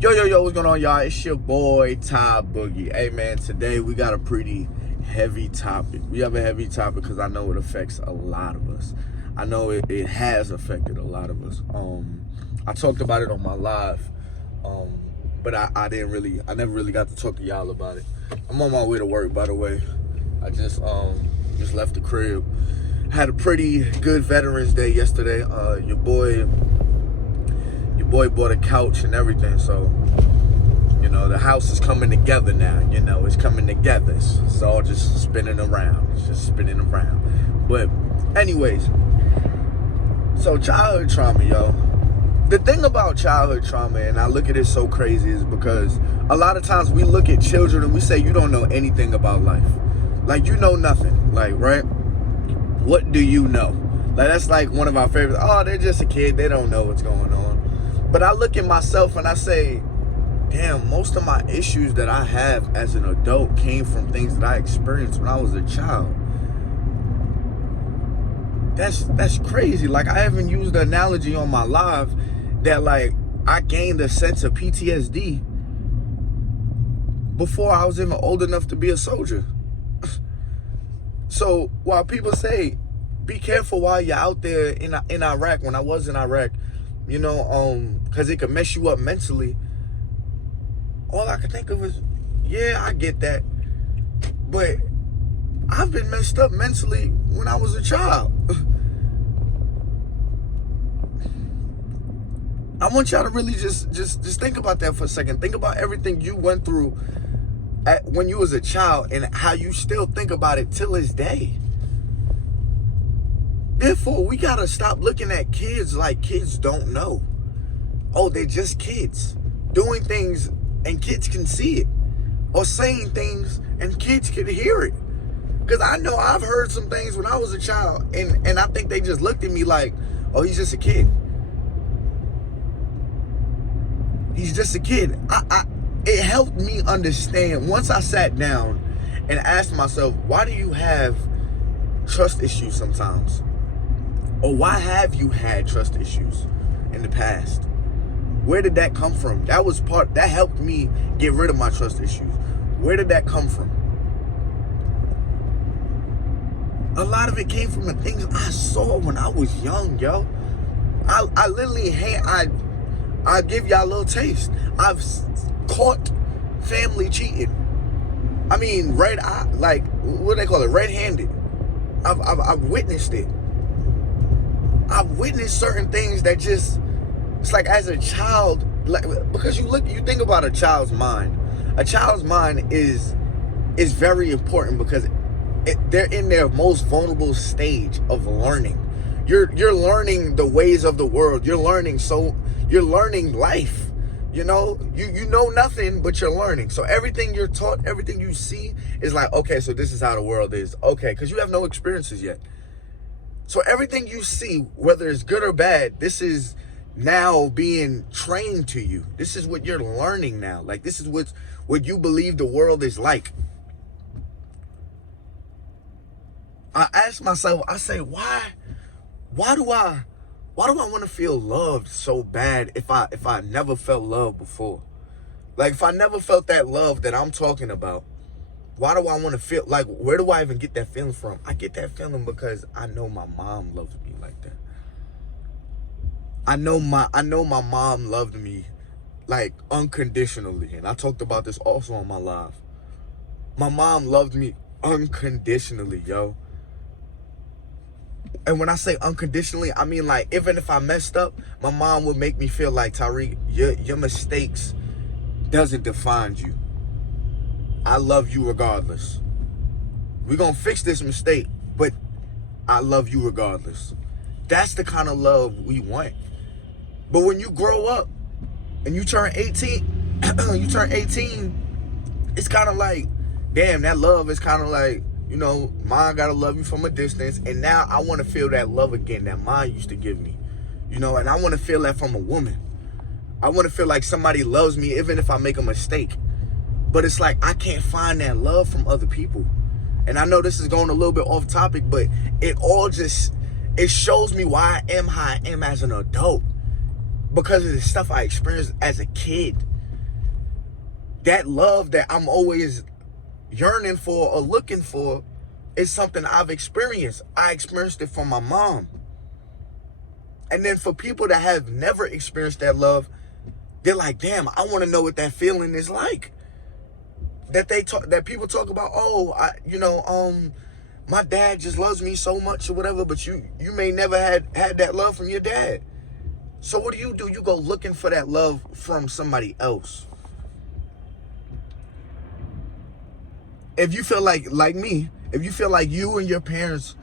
Yo, what's going on, y'all? It's your boy, Ty Boogie. Hey, man, today we got a pretty heavy topic. We have a heavy topic because I know it affects a lot of us. I know it has affected a lot of us. I talked about it on my live, but I never really got to talk to y'all about it. I'm on my way to work, by the way. I just left the crib. Had a pretty good Veterans Day yesterday. Your boy bought a couch and everything, so the house is coming together now. It's coming together. It's all just spinning around. But anyways, so childhood trauma, yo. The thing about childhood trauma, and I look at it so crazy, is because a lot of times we look at children and we say, you don't know anything about life. Like, you know nothing. Like, right? What do you know? Like, that's like one of our favorites. Oh, they're just a kid. They don't know what's going on. But I look at myself and I say, damn, most of my issues that I have as an adult came from things that I experienced when I was a child. That's crazy. Like, I haven't used the analogy on my live that, like, I gained a sense of PTSD before I was even old enough to be a soldier. So while people say, be careful while you're out there in Iraq, when I was in Iraq, because it could mess you up mentally. All I could think of is, yeah, I get that. But I've been messed up mentally when I was a child. I want y'all to really just think about that for a second. Think about everything you went through when you was a child and how you still think about it till this day. Therefore, we gotta stop looking at kids like kids don't know. Oh, they're just kids doing things and kids can see it, or saying things and kids can hear it. Because I know I've heard some things when I was a child, and I think they just looked at me like, oh, he's just a kid. He's just a kid. It helped me understand once I sat down and asked myself, why do you have trust issues sometimes? Or why have you had trust issues in the past? Where did that come from? That helped me get rid of my trust issues. Where did that come from? A lot of it came from the things I saw when I was young, yo. I literally I give y'all a little taste. I've caught family cheating. I mean, what do they call it? Red-handed. I've witnessed it. I've witnessed certain things that just, it's like as a child, like, because you think about a child's mind. A child's mind is very important because they're in their most vulnerable stage of learning. You're learning the ways of the world. You're learning life. You know nothing, but you're learning. So everything you're taught, everything you see is like, okay, so this is how the world is. Okay, because you have no experiences yet. So everything you see, whether it's good or bad, this is now being trained to you. This is what you're learning now. Like, this is what you believe the world is like. I ask myself, I say, why do I want to feel loved so bad if I never felt love before? Like, if I never felt that love that I'm talking about, why do I want to feel, like, where do I even get that feeling from? I get that feeling because I know my mom loves me like that. I know my mom loved me, like, unconditionally. And I talked about this also on my live. My mom loved me unconditionally, yo. And when I say unconditionally, I mean, like, even if I messed up, my mom would make me feel like, Tariq, your mistakes doesn't define you. I love you regardless. We're going to fix this mistake, but I love you regardless. That's the kind of love we want. But when you grow up and you turn 18, it's kind of like, damn, that love is kind of like, mine gotta love you from a distance. And now I want to feel that love again that mine used to give me. And I want to feel that from a woman. I want to feel like somebody loves me even if I make a mistake. But it's like I can't find that love from other people. And I know this is going a little bit off topic, but it shows me why I am how I am as an adult. Because of the stuff I experienced as a kid. that love that I'm always yearning for or looking for is something I've experienced. I experienced it from my mom. And then for people that have never experienced that love, they're like, damn, I want to know what that feeling is like. That people talk about, my dad just loves me so much or whatever, but you may never had that love from your dad. So what do? You go looking for that love from somebody else. If you feel like me, if you feel like you and your parents,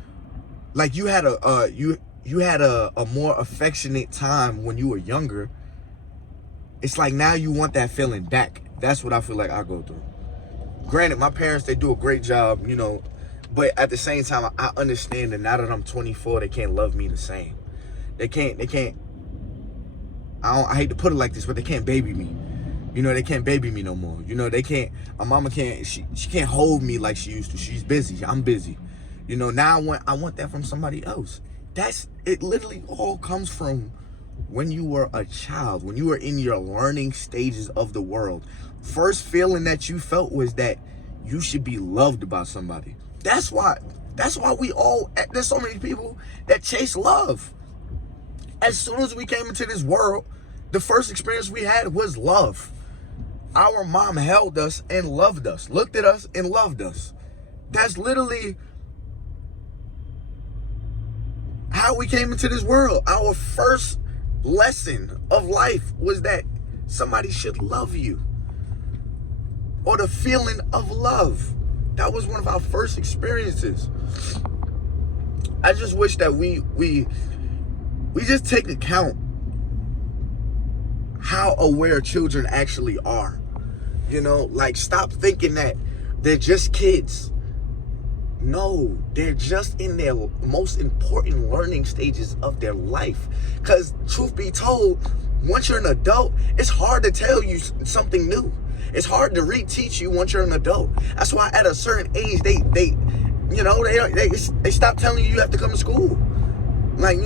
like you had a more affectionate time when you were younger, it's like now you want that feeling back. That's what I feel like I go through. Granted, my parents, they do a great job, but at the same time, I understand that now that I'm 24, they can't love me the same. They can't, I hate to put it like this, but they can't baby me. They can't baby me no more. They can't, my mama can't, she can't hold me like she used to. She's busy. I'm busy. Now I want that from somebody else. It literally all comes from when you were a child, when you were in your learning stages of the world. First feeling that you felt was that you should be loved by somebody. That's why there's so many people that chase love. As soon as we came into this world, the first experience we had was love. Our mom held us and loved us, looked at us and loved us. That's literally how we came into this world. Our first lesson of life was that somebody should love you, or the feeling of love. That was one of our first experiences. I just wish that we just take account how aware children actually are. Like, stop thinking that they're just kids. No, they're just in their most important learning stages of their life. Because truth be told, once you're an adult, it's hard to tell you something new. It's hard to reteach you once you're an adult. That's why at a certain age, they stop telling you have to come to school. Like,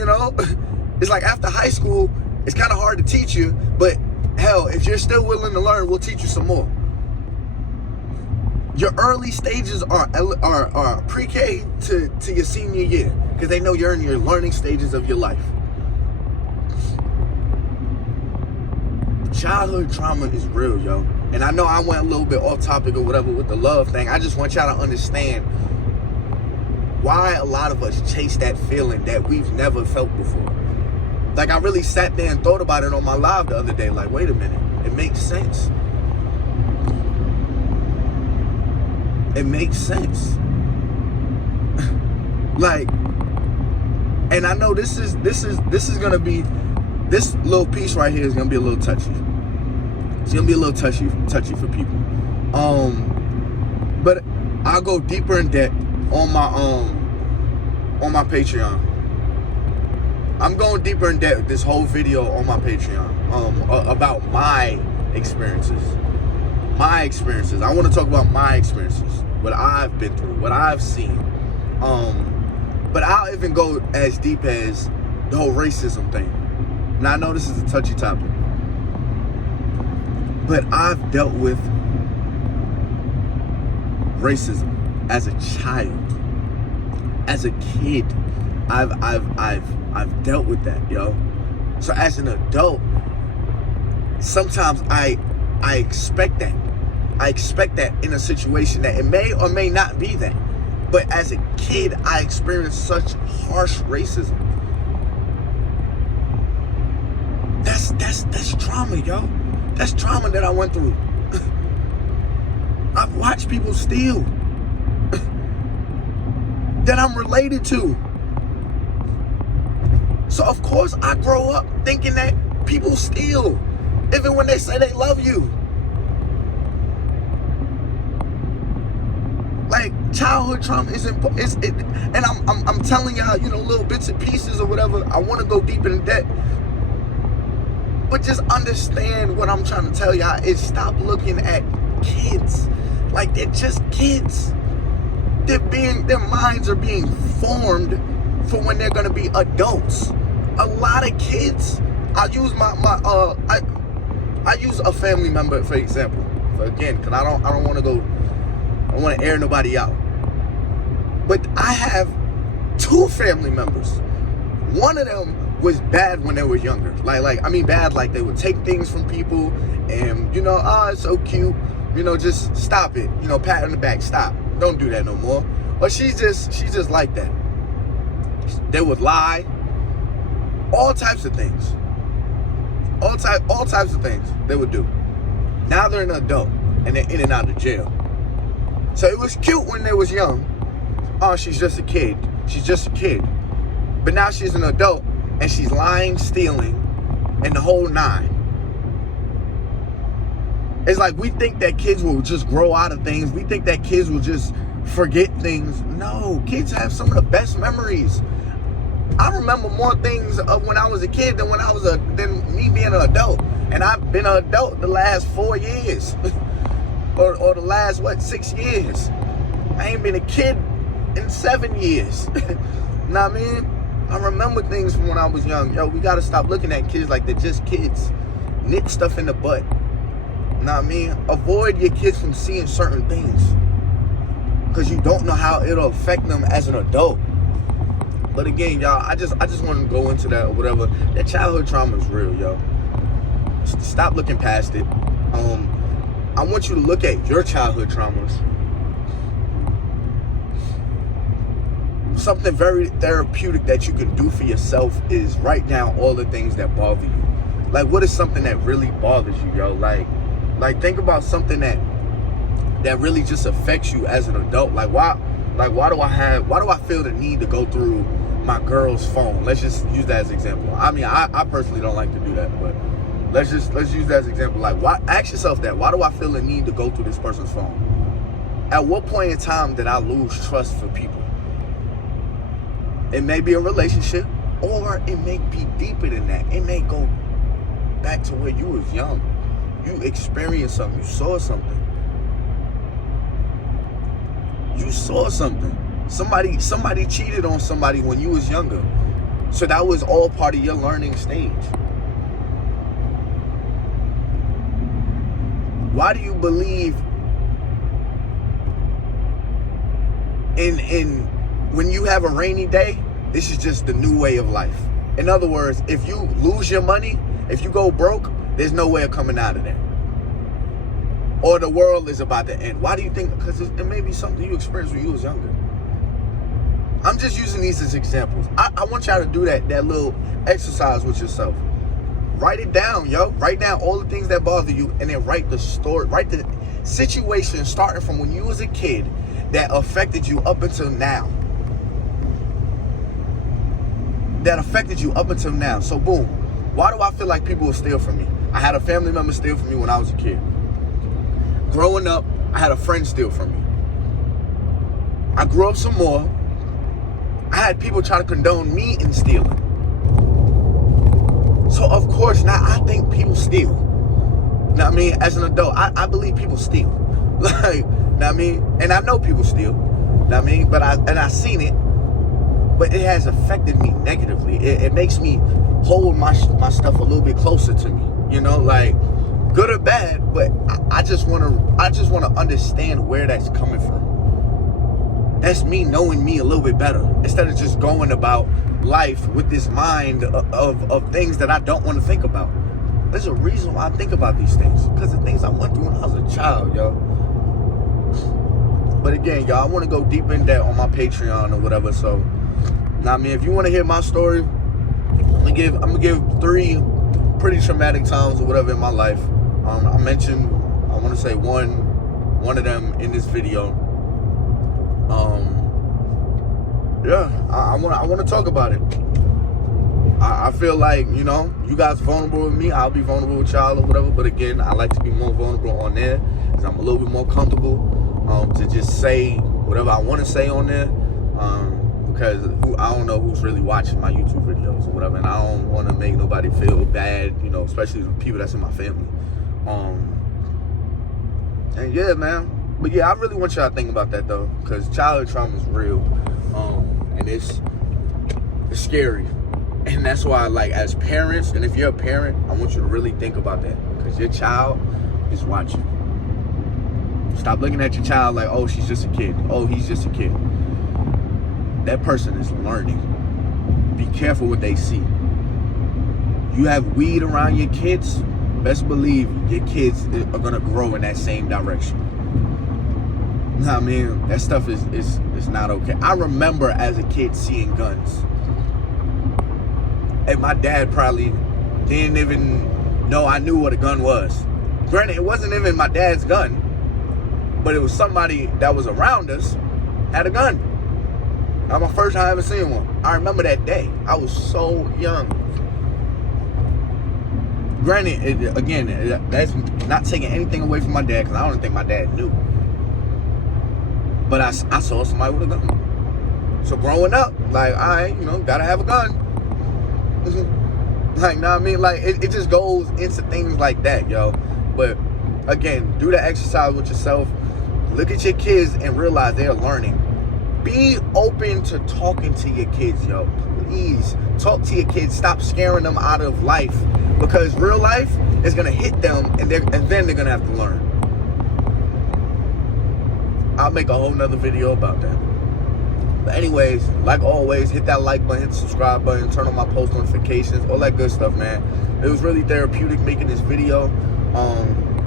it's like after high school, it's kind of hard to teach you, but hell, if you're still willing to learn, we'll teach you some more. Your early stages are pre-K to your senior year, because they know you're in your learning stages of your life. Childhood trauma is real, yo. And I know I went a little bit off topic or whatever with the love thing. I just want y'all to understand why a lot of us chase that feeling that we've never felt before. Like, I really sat there and thought about it on my live the other day. Like, wait a minute. It makes sense. It makes sense. Like, and I know this is gonna be, this little piece right here is gonna be a little touchy. It's gonna be a little touchy for people. But I'll go deeper in depth on my Patreon. I'm going deeper in depth this whole video on my Patreon about my experiences. I want to talk about my experiences, what I've been through, what I've seen. But I'll even go as deep as the whole racism thing. Now, I know this is a touchy topic, but I've dealt with racism as a child, as a kid. I've dealt with that, yo. So as an adult, sometimes I expect that. I expect that in a situation that it may or may not be that. But as a kid, I experienced such harsh racism. That's trauma, yo. That's trauma that I went through. I've watched people steal that I'm related to. So of course I grow up thinking that people steal, even when they say they love you. Like, childhood trauma is important. And I'm telling y'all, little bits and pieces or whatever. I want to go deep in depth. But just understand what I'm trying to tell y'all is stop looking at kids like they're just kids. Their minds are being formed for when they're gonna be adults. A lot of kids, I use I use a family member for example. again, because I don't want to air nobody out. But I have 2 family members. One of them was bad when they were younger. Bad, like they would take things from people and, it's so cute. Just stop it. Pat on the back, stop. Don't do that no more. Or she's just like that. They would lie. All types of things. All types of things they would do. Now they're an adult and they're in and out of jail. So it was cute when they was young. Oh, she's just a kid. She's just a kid. But now she's an adult and she's lying, stealing, and the whole 9. It's like we think that kids will just grow out of things. We think that kids will just forget things. No, kids have some of the best memories. I remember more things of when I was a kid than than me being an adult. And I've been an adult the last 4 years. or the last, 6 years. I ain't been a kid in 7 years. Know what I mean? I remember things from when I was young. Yo, we gotta stop looking at kids like they're just kids. Nip stuff in the butt. Know what I mean? Avoid your kids from seeing certain things. Because you don't know how it'll affect them as an adult. But again, y'all, I just want to go into that or whatever. That childhood trauma is real, yo. Stop looking past it. I want you to look at your childhood traumas. Something very therapeutic that you can do for yourself is write down all the things that bother you. Like, what is something that really bothers you, yo? Like think about something that really just affects you as an adult. Why do I feel the need to go through my girl's phone? Let's just use that as an example. I mean, I personally don't like to do that, but let's use that as an example. Ask yourself that. Why do I feel the need to go through this person's phone? At what point in time did I lose trust for people? It may be a relationship, or it may be deeper than that. It may go back to where you was young. You experienced something. You saw something. You saw something. Somebody cheated on somebody when you was younger. So that was all part of your learning stage. Why do you believe in when you have a rainy day, this is just the new way of life? In other words, if you lose your money, if you go broke, there's no way of coming out of that. Or the world is about to end. Why do you think? Because it may be something you experienced when you was younger. I'm just using these as examples. I want y'all to do that little exercise with yourself. Write it down, yo. Write down all the things that bother you, and then write the story, write the situation starting from when you was a kid that affected you up until now. So boom. Why do I feel like people will steal from me? I had a family member steal from me when I was a kid. Growing up, I had a friend steal from me. I grew up some more. I had people try to condone me in stealing. So of course, now I think people steal. Know what I mean? As an adult, I believe people steal. Know what I mean? And I know people steal. Know what I mean? But I seen it. But it has affected me negatively. It makes me hold my stuff a little bit closer to me. Good or bad, but I just want to understand where that's coming from. That's me knowing me a little bit better instead of just going about life with this mind of things that I don't want to think about. There's a reason why I think about these things, because the things I went through when I was a child, yo. But again, y'all, I want to go deep in that on my Patreon or whatever. So, if you want to hear my story, I'm gonna give 3 pretty traumatic times or whatever in my life. I mentioned, I want to say one of them in this video. I want to talk about it. I feel like, you guys vulnerable with me, I'll be vulnerable with y'all or whatever. But again, I like to be more vulnerable on there because I'm a little bit more comfortable to just say whatever I want to say on there. Because I don't know who's really watching my YouTube videos or whatever, and I don't want to make nobody feel bad, especially the people that's in my family. And yeah, man. But yeah, I really want y'all to think about that though, because childhood trauma is real, and it's scary, and that's why, as parents, and if you're a parent, I want you to really think about that, because your child is watching. Stop looking at your child like, oh, she's just a kid. Oh, he's just a kid. That person is learning. Be careful what they see. You have weed around your kids, best believe your kids are gonna grow in that same direction. I mean, that stuff is not okay. I remember as a kid seeing guns. And my dad probably didn't even know I knew what a gun was. Granted, it wasn't even my dad's gun, but it was somebody that was around us had a gun. That was my first time ever seeing one. I remember that day. I was so young. Granted, again, that's not taking anything away from my dad, because I don't think my dad knew. But I saw somebody with a gun. So growing up, like, all right, gotta have a gun. Like, know what I mean? Like, it just goes into things like that, yo. But again, do the exercise with yourself. Look at your kids and realize they're learning. Be open to talking to your kids, yo. Please talk to your kids. Stop scaring them out of life, because real life is gonna hit them, and then they're gonna have to learn. I'll make a whole nother video about that. But anyways, like always, hit that like button, hit the subscribe button, turn on my post notifications, all that good stuff, man. It was really therapeutic making this video.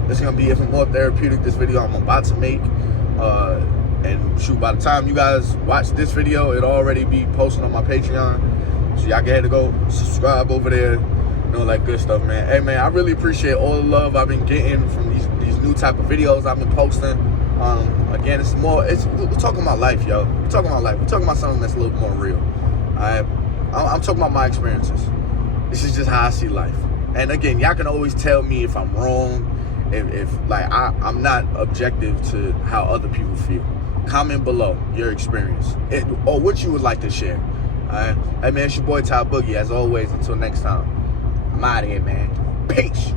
It's gonna be even more therapeutic, this video I'm about to make. And shoot, by the time you guys watch this video, it'll already be posted on my Patreon. So y'all can head to go subscribe over there and all that good stuff, man. Hey, man, I really appreciate all the love I've been getting from these new type of videos I've been posting. Again, we're talking about life, yo. We're talking about life. We're talking about something that's a little more real. I'm talking about my experiences. This is just how I see life. And again, y'all can always tell me if I'm wrong, if like I'm not objective to how other people feel. Comment below your experience or what you would like to share. Alright? Hey, man, it's your boy Ty Boogie. As always, until next time, I'm out of here, man. Peace.